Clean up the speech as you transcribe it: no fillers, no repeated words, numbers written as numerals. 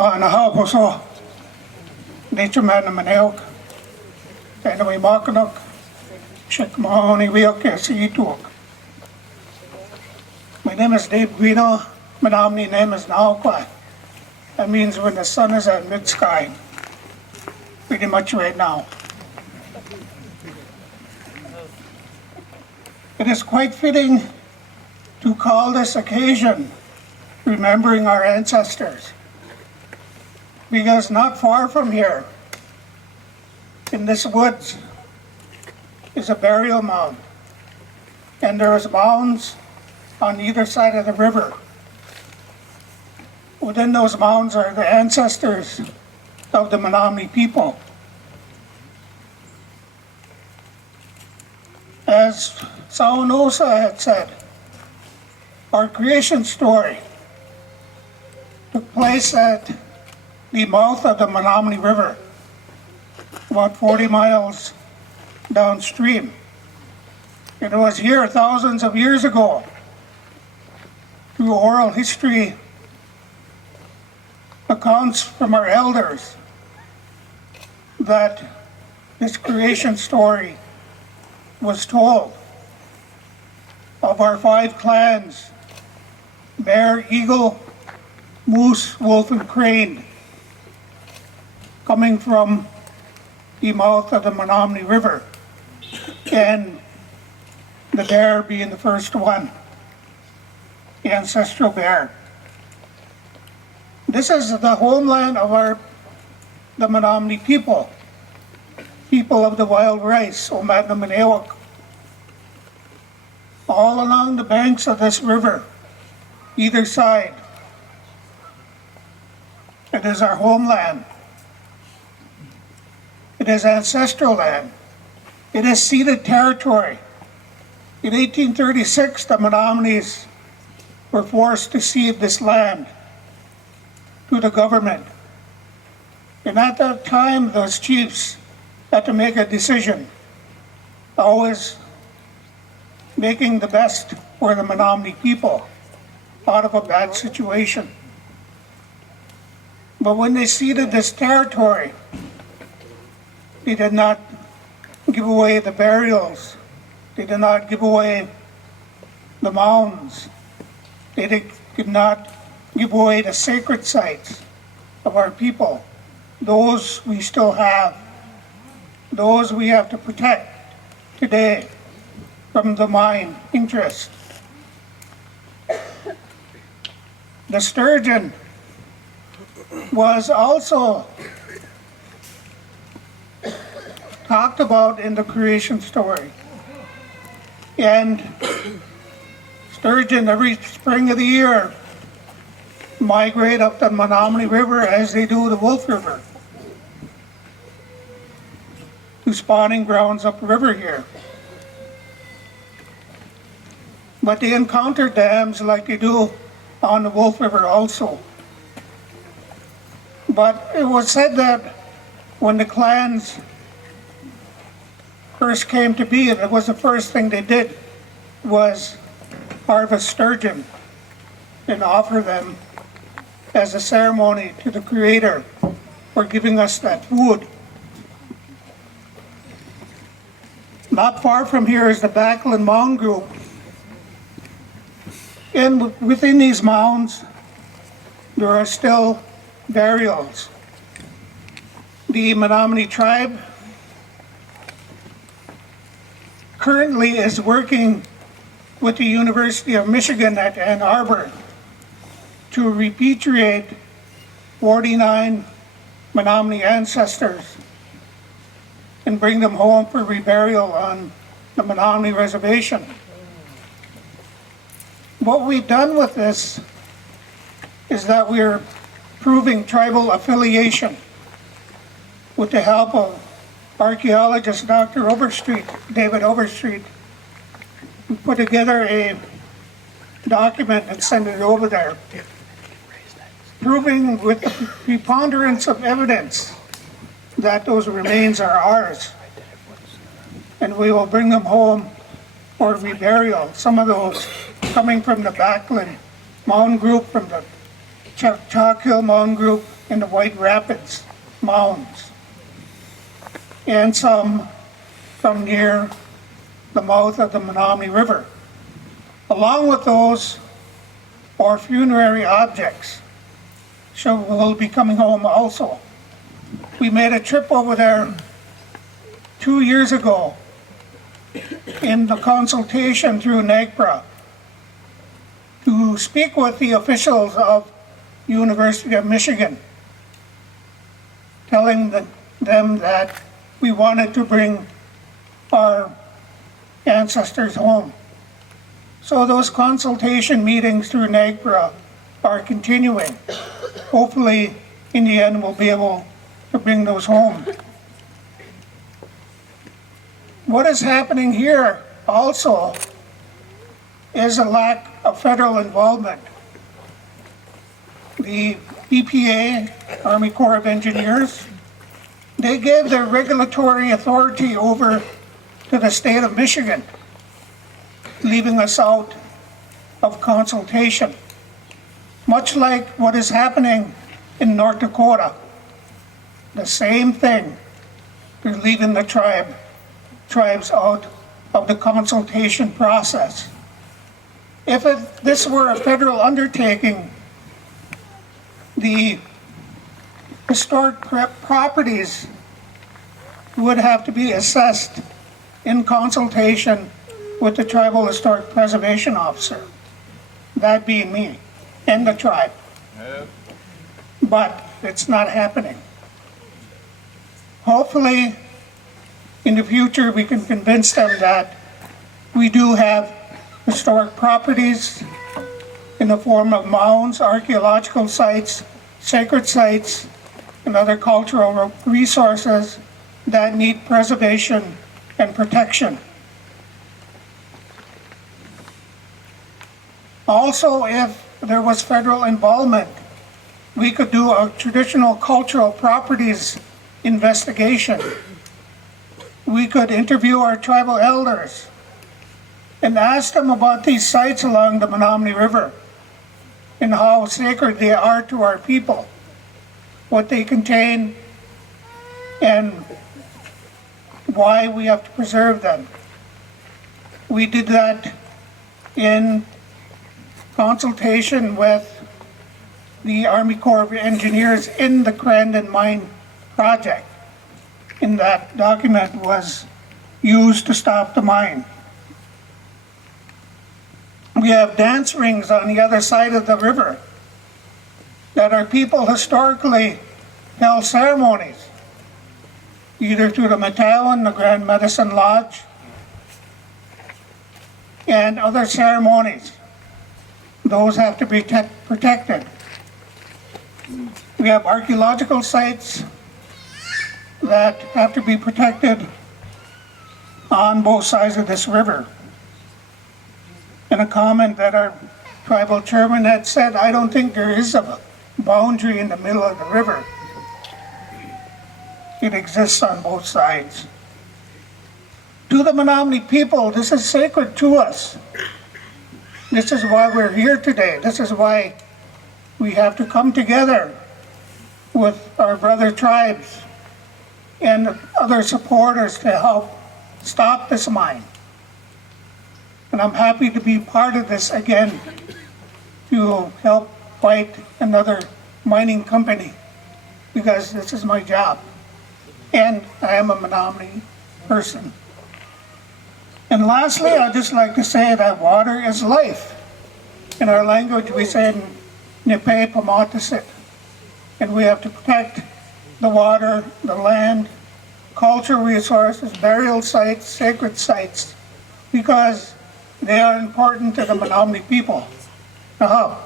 Nahaposo, Nature Menominee, and we Makanuk, Menominee River. My name is Dave Grignon. Menominee name is Naokwa. That means when the sun is at mid-sky, pretty much right now. It is quite fitting to call this occasion remembering our ancestors, because not far from here, in this woods, is a burial mound, and there is mounds on either side of the river. Within those mounds are the ancestors of the Menominee people. As Saunosa had said, our creation story took place at the mouth of the Menominee River, about 40 miles downstream. It was here thousands of years ago, through oral history, accounts from our elders, that this creation story was told of our 5 clans: bear, eagle, moose, wolf, and crane, coming from the mouth of the Menominee River, and the bear being the first one, the ancestral bear. This is the homeland of the Menominee people of the wild rice, o Menominee. All along the banks of this river, either side, it is our homeland. It is ancestral land. It is ceded territory. In 1836, the Menominees were forced to cede this land to the government. And at that time, those chiefs had to make a decision, always making the best for the Menominee people out of a bad situation. But when they ceded this territory, they did not give away the burials. They did not give away the mounds. They did not give away the sacred sites of our people. Those we still have. Those we have to protect today from the mine interest. The sturgeon was also talked about in the creation story. And sturgeon every spring of the year migrate up the Menominee River as they do the Wolf River, to spawning grounds upriver here. But they encounter dams like they do on the Wolf River also. But it was said that when the clans first came to be, it was the first thing they did was harvest sturgeon and offer them as a ceremony to the Creator for giving us that food. Not far from here is the Backland Mound Group. And within these mounds, there are still burials. The Menominee tribe currently is working with the University of Michigan at Ann Arbor to repatriate 49 Menominee ancestors and bring them home for reburial on the Menominee Reservation. What we've done with this is that we're proving tribal affiliation with the help of archaeologist Dr. Overstreet, David Overstreet. We put together a document and sent it over there, proving with the preponderance of evidence that those remains are ours. And we will bring them home for reburial. Some of those coming from the Backland Mound Group, from the Chalk Hill Mountain Group, and the White Rapids Mounds, and some from near the mouth of the Menominee River. Along with those are funerary objects, so we'll be coming home also. We made a trip over there 2 years ago in the consultation through NAGPRA to speak with the officials of University of Michigan, telling them that we wanted to bring our ancestors home. So those consultation meetings through NAGPRA are continuing. Hopefully, in the end, we'll be able to bring those home. What is happening here also is a lack of federal involvement. The EPA, Army Corps of Engineers, they gave their regulatory authority over to the state of Michigan, leaving us out of consultation. Much like what is happening in North Dakota, the same thing. They're leaving the tribes out of the consultation process. If this were a federal undertaking, the historic properties would have to be assessed in consultation with the Tribal Historic Preservation Officer, that being me, and the tribe. Yep. But it's not happening. Hopefully, in the future, we can convince them that we do have historic properties in the form of mounds, archaeological sites, sacred sites, and other cultural resources that need preservation and protection. Also, if there was federal involvement, we could do a traditional cultural properties investigation. We could interview our tribal elders and ask them about these sites along the Menominee River and how sacred they are to our people, what they contain, and why we have to preserve them. We did that in consultation with the Army Corps of Engineers in the Grignon mine project. And that document was used to stop the mine. We have dance rings on the other side of the river that our people historically held ceremonies, either through the Metawan, the Grand Medicine Lodge, and other ceremonies. Those have to be protected. We have archaeological sites that have to be protected on both sides of this river. And a comment that our tribal chairman had said, I don't think there is a boundary in the middle of the river. It exists on both sides. To the Menominee people, this is sacred to us. This is why we're here today. This is why we have to come together with our brother tribes and other supporters to help stop this mine. And I'm happy to be part of this again to help fight another mining company, because this is my job. And I am a Menominee person. And lastly, I'd just like to say that water is life. In our language, we say Nipe Pamatasit. And we have to protect the water, the land, cultural resources, burial sites, sacred sites, because they are important to the Menominee people. Now,